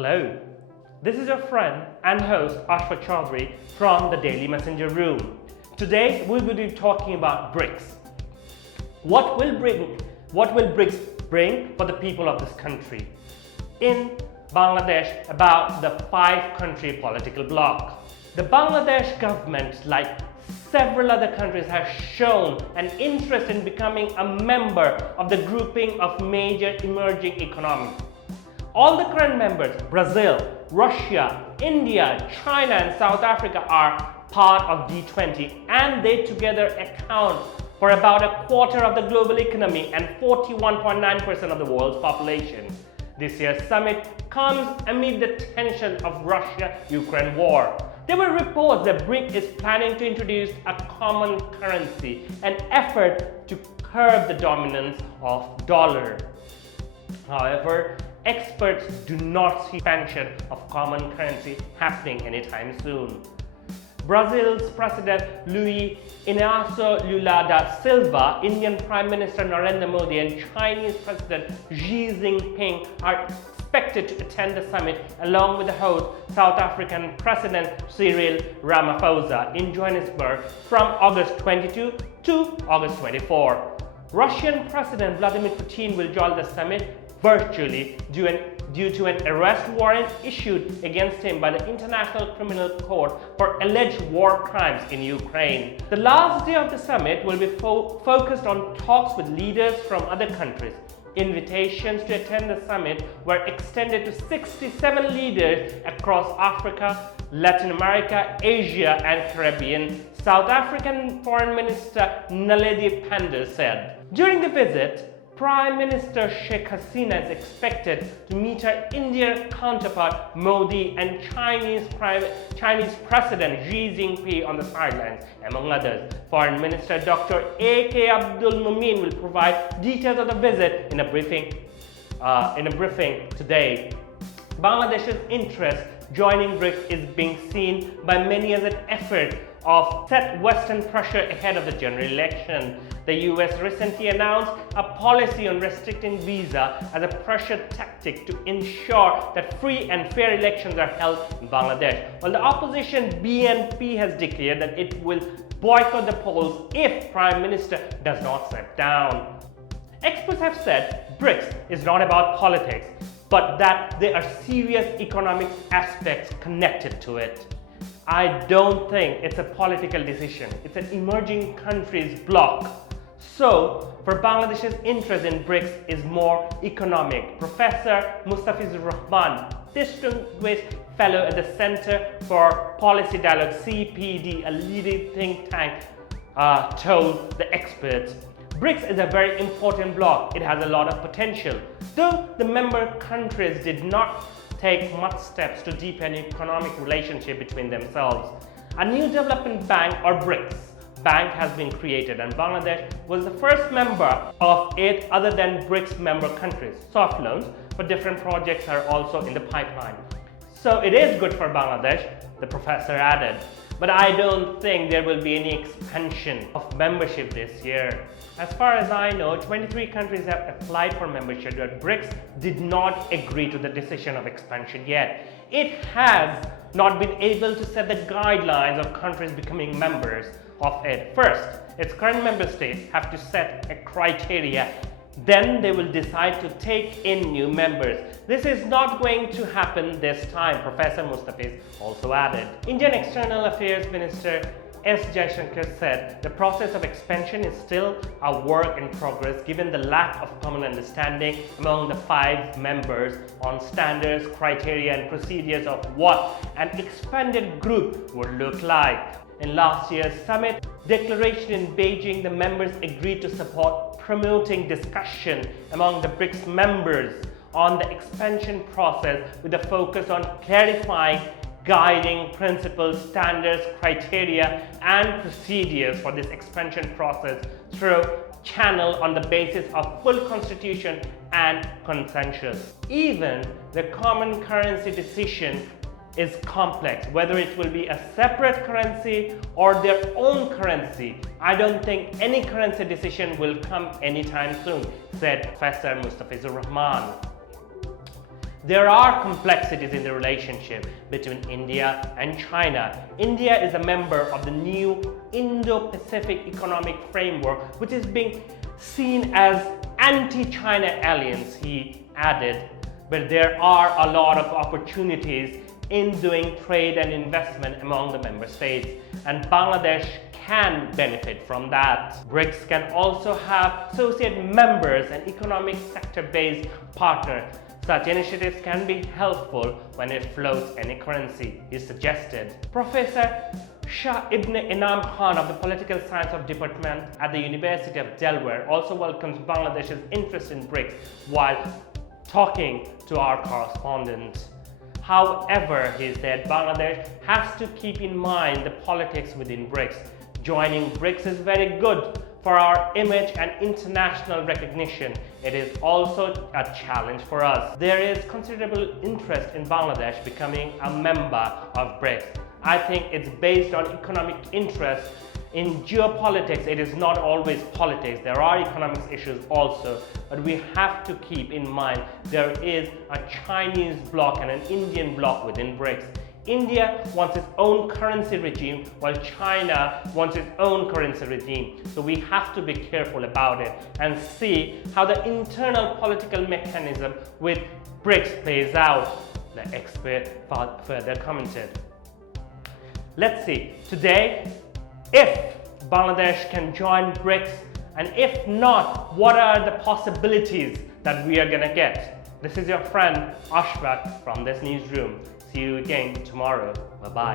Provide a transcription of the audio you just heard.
Hello, this is your friend and host Ashfaq Chaudhary from the Daily Messenger Room. Today we will be talking about BRICS. What will BRICS bring for the people of this country? In Bangladesh, about the 5-country political bloc. The Bangladesh government, like several other countries, has shown an interest in becoming a member of the grouping of major emerging economies. All the current members, Brazil, Russia, India, China and South Africa, are part of G20, and they together account for about a quarter of the global economy and 41.9% of the world's population. This year's summit comes amid the tension of Russia-Ukraine war. There were reports that BRICS is planning to introduce a common currency, an effort to curb the dominance of dollar. However, experts do not see expansion of common currency happening anytime soon. Brazil's President Luiz Inácio Lula da Silva, Indian Prime Minister Narendra Modi and Chinese President Xi Jinping are expected to attend the summit along with the host South African President Cyril Ramaphosa in Johannesburg from August 22 to August 24. Russian President Vladimir Putin will join the summit virtually due to an arrest warrant issued against him by the International Criminal Court for alleged war crimes in Ukraine. The last day of the summit will be focused on talks with leaders from other countries. Invitations to attend the summit were extended to 67 leaders across Africa, Latin America, Asia and Caribbean, South African Foreign Minister Naledi Pandor said. During the visit, Prime Minister Sheikh Hasina is expected to meet her Indian counterpart Modi and Chinese President Xi Jinping on the sidelines, among others. Foreign Minister Dr. A.K. Abdul Mumin will provide details of the visit in a briefing today. Bangladesh's interest joining BRICS is being seen by many as an effort of set Western pressure ahead of the general election. The US recently announced a policy on restricting visa as a pressure tactic to ensure that free and fair elections are held in Bangladesh, while the opposition BNP has declared that it will boycott the polls if Prime Minister does not step down. Experts have said BRICS is not about politics, but that there are serious economic aspects connected to it. I don't think it's a political decision. It's an emerging countries bloc. So, for Bangladesh's interest in BRICS is more economic. Professor Mustafizur Rahman, distinguished fellow at the Center for Policy Dialogue (CPD), a leading think tank, told the experts, BRICS is a very important bloc. It has a lot of potential. Though the member countries did not take much steps to deepen economic relationship between themselves. A new development bank, or BRICS bank, has been created, and Bangladesh was the first member of it other than BRICS member countries. Soft loans for different projects are also in the pipeline. So it is good for Bangladesh, the professor added. But I don't think there will be any expansion of membership this year. As far as I know, 23 countries have applied for membership, but BRICS did not agree to the decision of expansion yet. It has not been able to set the guidelines of countries becoming members of it. First, its current member states have to set a criteria. Then they will decide to take in new members. This is not going to happen this time, Professor Mustafiz also added. Indian External Affairs Minister S. Jaishankar said the process of expansion is still a work in progress given the lack of common understanding among the 5 members on standards, criteria and procedures of what an expanded group would look like. In last year's summit declaration in Beijing, the members agreed to support promoting discussion among the BRICS members on the expansion process with a focus on clarifying guiding principles, standards, criteria and procedures for this expansion process through channel on the basis of full constitution and consensus. Even the common currency decision is complex, whether it will be a separate currency or their own currency. I don't think any currency decision will come anytime soon, said Professor Mustafizur Rahman. There are complexities in the relationship between India and China. India is a member of the new Indo-Pacific Economic Framework, which is being seen as anti-China alliance, he added. But there are a lot of opportunities in doing trade and investment among the member states, and Bangladesh can benefit from that. BRICS can also have associate members and economic sector-based partners. Such initiatives can be helpful when it floats any currency, is suggested. Professor Shah Ibn Inam Khan of the Political Science of Department at the University of Delaware also welcomes Bangladesh's interest in BRICS while talking to our correspondent. However, he said Bangladesh has to keep in mind the politics within BRICS. Joining BRICS is very good for our image and international recognition. It is also a challenge for us. There is considerable interest in Bangladesh becoming a member of BRICS. I think it's based on economic interest. In geopolitics, it is not always politics. There are economics issues also, but we have to keep in mind there is a Chinese bloc and an Indian bloc within BRICS. India wants its own currency regime, while China wants its own currency regime. So we have to be careful about it and see how the internal political mechanism with BRICS plays out, the expert further commented. Let's see today if Bangladesh can join BRICS, and if not, what are the possibilities that we are gonna get? This is your friend Ashfaq from this newsroom. See you again tomorrow. Bye-bye.